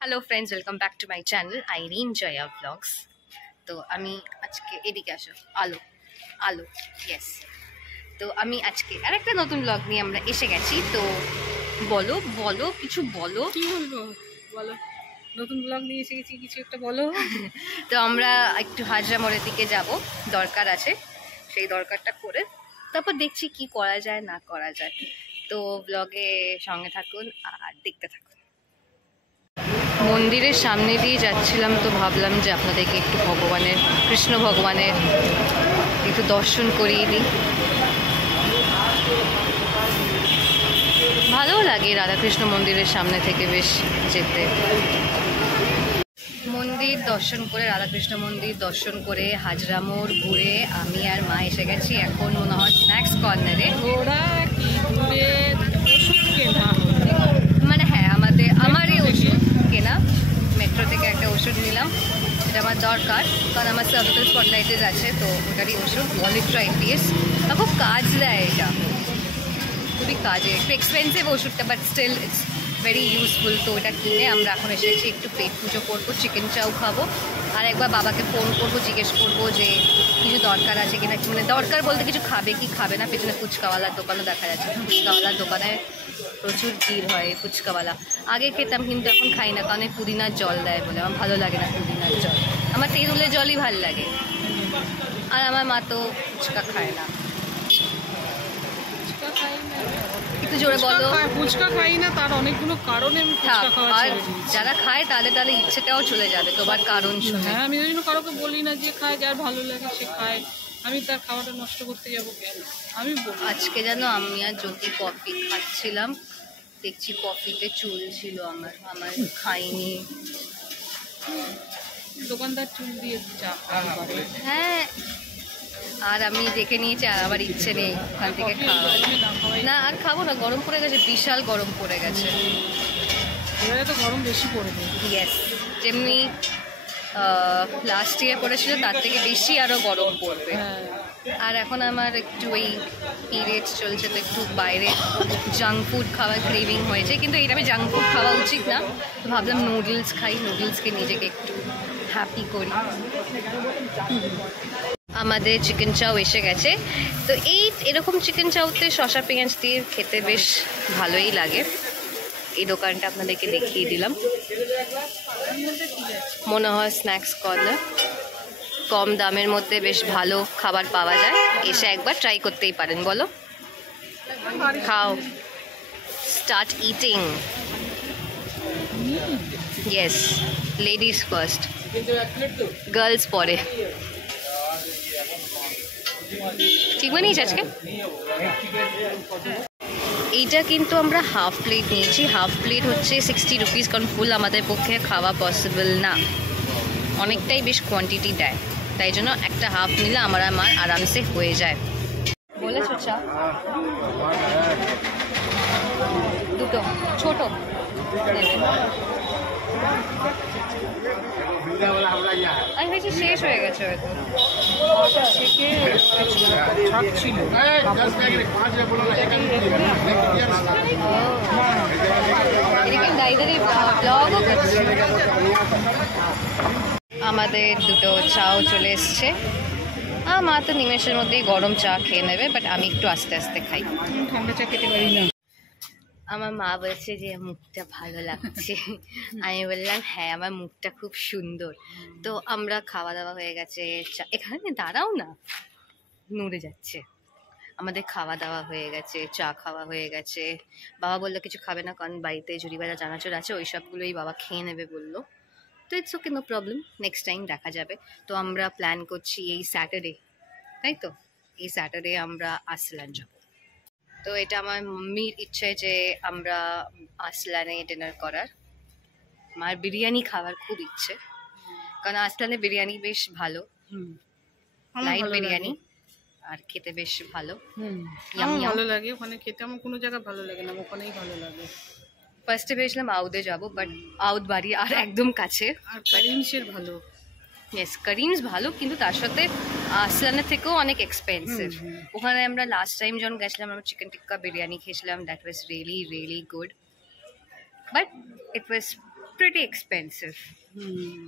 Hello friends, welcome back to my channel Irene Joya vlogs. তো আমি আজকে এদিকে আসো, আলো আলো ইয়েস। তো আমি আজকে আরেকটা নতুন ব্লগ নিয়ে আমরা এসে গেছি। তো বলো বলো কিছু বলো। কি বলবো বলো, নতুন ব্লগ নিয়ে এসে গেছি, কিছু একটা বলো। তো আমরা একটু হাজরা মোড়ের দিকে যাব, দরকার আছে, সেই দরকারটা করে তারপর দেখছি কি করা যায় না করা যায়। তো ব্লগে সঙ্গে থাকুন আর দেখতে থাকুন। মন্দিরের সামনে দিয়ে যাচ্ছিলাম, তো ভাবলাম যে আপনাদেরকে একটু ভগবানের, কৃষ্ণ ভগবানের একটু দর্শন করিয়ে দিই। ভালোও লাগে রাধাকৃষ্ণ মন্দিরের সামনে থেকে বেশ যেতে। মন্দির দর্শন করে, রাধাকৃষ্ণ মন্দির দর্শন করে হাজরা মোড় ঘুরে আমি আর মা এসে গেছি এখন মনে হয় স্ন্যাক্স কর্নারে। ওরা কি দূরে ওষুধ কেনা, মানে হ্যাঁ, আমারই ওষুধ কেনা। মেট্রো থেকে একটা ওষুধ নিলাম, এটা আমার দরকার, কারণ আমার সার্ভিক্যাল স্পটলাইটিস আছে, তো ওটারই ওষুধ ভলিট্রাইটিস। আর খুব কাজ দেয়, এটা খুবই কাজে, একটু এক্সপেন্সিভ ওষুধটা, but still it's very useful. তো ওটা কিনে আমরা এখন এসেছি, একটু পেট পুজো করবো, চিকেন চাউ খাবো, আর একবার বাবাকে ফোন করবো, জিজ্ঞেস করবো যে কিছু দরকার আছে কিনা, মানে দরকার বলতে কিছু খাবে কি খাবে না। পেছনে ফুচকাওয়ালার দোকানও দেখা যাচ্ছে, ফুচকাওয়ালার দোকানে প্রচুর ভিড় হয় ফুচকাওয়ালা। আগে খেতাম কিন্তু এখন খাই না, কারণ পুদিনার জল দেয় বলে আমার ভালো লাগে না পুদিনার জল, আমার তেঁতুলের জলই ভাল লাগে। আর আমার মা তো ফুচকা খায় না। ফুচকা খাই না, একটু জোরে বলো। ফুচকা খাই না, তার অনেকগুলো কারণে আমি ফুচকা খাওয়া আর ছেড়ে দিয়েছি। যারা খায় তাহলে ইচ্ছেটাও চলে যাবে তোমার কারণ শুনে। হ্যাঁ, আমি ওই জন্য কারোকে বলি না, যে খায়, যার ভালো লাগে সে খায়, আমি তার খাওয়াটা নষ্ট করতে যাবো কেন, আমি বলি। আজকে যেন আমি আর জ্যোতি কফি খাচ্ছিলাম, দেখছি কফিতে চুল ছিল, আমার খাইনি। দোকানদার চুল দিয়ে চা করে। হ্যাঁ, আর আমি দেখে নিয়েছি, আর আমার ইচ্ছে নেই ওখান থেকে খাওয়ার। না আর খাবো না, গরম পড়ে গেছে, বিশাল গরম পড়ে গেছে। এবারে তো গরম বেশি পড়বে। ইয়েস, যেমনি লাস্ট ইয়ার পড়েছিল তার থেকে বেশি আরও গরম পড়বে। হ্যাঁ, আর এখন আমার একটু ওই পিরিয়ডস চলছে, তো একটু বাইরে জাঙ্ক ফুড খাওয়ার ক্রেভিং হয়েছে, কিন্তু এটা আমি জাঙ্ক ফুড খাওয়া উচিত না, তো ভাবলাম নুডলস খাই, নুডলসকে নিজেকে একটু হ্যাপি করি। আমাদের চিকেন চাউ এসে গেছে। তো এরকম চিকেন চাউতে শসা পেঁয়াজ দিয়ে খেতে বেশ ভালোই লাগে। এই দোকানটা আপনাদেরকে দেখিয়ে দিলাম, মনে হয় স্ন্যাক্স কর্নার। কম দামের মধ্যে বেশ ভালো খাবার পাওয়া যায়, এসে একবার ট্রাই করতেই পারেন। বলো, খাও, start eating. Yes, ladies first, girls পরে। ঠিক বানিয়েছি আজকে। এইটা কিন্তু আমরা হাফ প্লেট নিয়েছি, হাফ প্লেট হচ্ছে 60 রুপিস, কারণ ফুল আমাদের পক্ষে খাওয়া পসিবল না, অনেকটাই বেশ কোয়ান্টিটি দেয়, তাই জন্য একটা হাফ নিলে আমার আরামসে হয়ে যায়। বলেছো চা দুটো ছোট আমি ভেবেছি শেষ হয়ে গেছে হয়তো। আমাদের দুটো চাও চলে এসছে। মা তো নিমেষের মধ্যেই গরম চা খেয়ে নেবে, বাট আমি একটু আস্তে আস্তে খাই, ঠান্ডা চা খেতে পারি না। আমার মা বলছে যে মুখটা ভালো লাগছে, আমি বললাম হ্যাঁ আমার মুখটা খুব সুন্দর। তো আমরা খাওয়া দাওয়া হয়ে গেছে, এখানে দাঁড়াও না, নড়ে যাচ্ছে। আমাদের খাওয়া দাওয়া হয়ে গেছে, চা খাওয়া হয়ে গেছে। বাবা বললো কিছু খাবে না, কারণ বাড়িতে ঝুড়ি বাজা চানাচুর আছে, ওই সবগুলোই বাবা খেয়ে নেবে বললো। তো it's okay, no problem, next time দেখা যাবে। তো আমরা প্ল্যান করছি এই স্যাটারডে, তাই তো এই স্যাটারডে আমরা আরসল্যান যাব। তো এটা আমার মাম্মির ইচ্ছে যে আমরা আরসল্যানে ডিনার করার। আমার বিরিয়ানি খাওয়ার খুব ইচ্ছে, কারণ আরসল্যানে বিরিয়ানি বেশ ভালো, লাইট বিরিয়ানি, আর খেতে বেশ ভালো। আমার ভালো লাগে ওখানে খেতে, আমার কোনো জায়গা ভালো লাগে না, ওখানেই ভালো লাগে। ফার্স্টে ভেবেছিলাম আউদে যাবো, বাট আউদ বাড়ি আর একদম কাছে, আর কারিমসের ভালো। ইয়েস, করিমস ভালো, কিন্তু তার সাথে আরসল্যানের থেকেও অনেক এক্সপেন্সিভ। ওখানে আমরা লাস্ট টাইম যখন গেছিলাম আমরা চিকেন টিক্কা বিরিয়ানি খেয়েছিলাম, that was really really good, but it was pretty expensive. Hmm.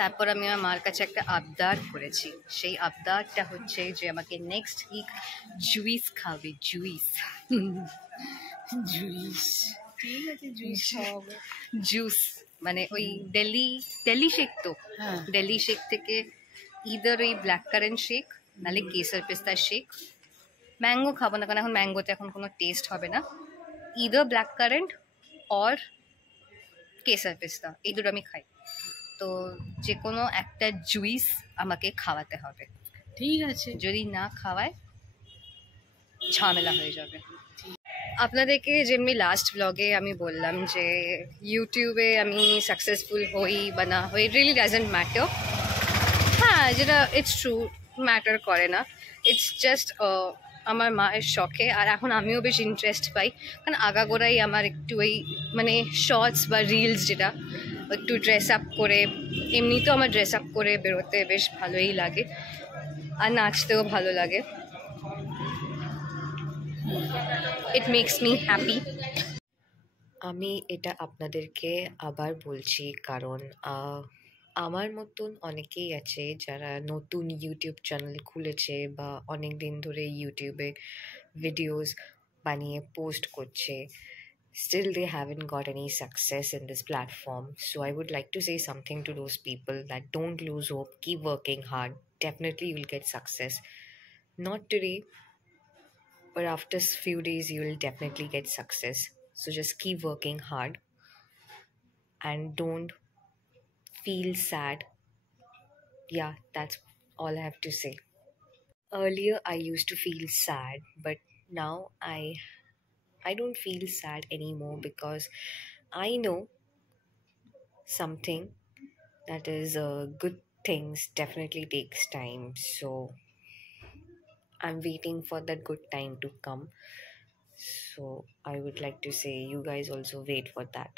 তারপর আমি আমার মার কাছে একটা আবদার করেছি, সেই আবদারটা হচ্ছে যে আমাকে নেক্সট উইক জুইস খাবে, জুইস। জুইস, ঠিক আছে, জুইস খাওয়াবো। জুস মানে ওই দিল্লি শেক তো, হ্যাঁ। দিল্লি শেক থেকে ইদার ওই ব্ল্যাক কারেন্ট শেক, নাহলে কেসার পেস্তার শেক। ম্যাঙ্গো খাবো না, কারণ এখন ম্যাঙ্গোতে এখন কোনো টেস্ট হবে না। Either black current or Kesar পেস্তা, এই দুটো আমি খাই। তো যে কোনো একটা জুইস আমাকে খাওয়াতে হবে, ঠিক আছে। যদি না খাওয়ায় ঝামেলা হয়ে যাবে। আপনাদেরকে যেমনি লাস্ট ব্লগে আমি বললাম যে ইউটিউবে আমি সাকসেসফুল হই বা না হই, রিয়েলি ডাজেন্ট ম্যাটার। হ্যাঁ, যেটা ইটস ট্রু, ম্যাটার করে না। ইটস জাস্ট আমার মায়ের শখে, আর এখন আমিও বেশ ইন্টারেস্ট পাই, কারণ আগাগোড়াই আমার একটু ওই মানে শর্টস বা রিলস, যেটা একটু ড্রেস আপ করে, এমনি তো আমার ড্রেস আপ করে বেরোতে বেশ ভালোই লাগে, আর নাচতেও ভালো লাগে। It makes me happy. আমি এটা আপনাদেরকে আবার বলছি, কারণ আমার মতন অনেকেই আছে যারা নতুন ইউটিউব চ্যানেল খুলেছে বা অনেক দিন ধরে ইউটিউবে ভিডিওস বানিয়ে পোস্ট করছে, still they haven't got any success in this platform. So I would like to say something to those people that don't lose hope, keep working hard, definitely you'll get success. Not today, but after few days you will definitely get success. So just keep working hard and don't feel sad. Yeah, that's all I have to say. Earlier I used to feel sad, but now I don't feel sad anymore, because I know something that is good things definitely takes time. So I'm waiting for that good time to come. So I would like to say you guys also wait for that.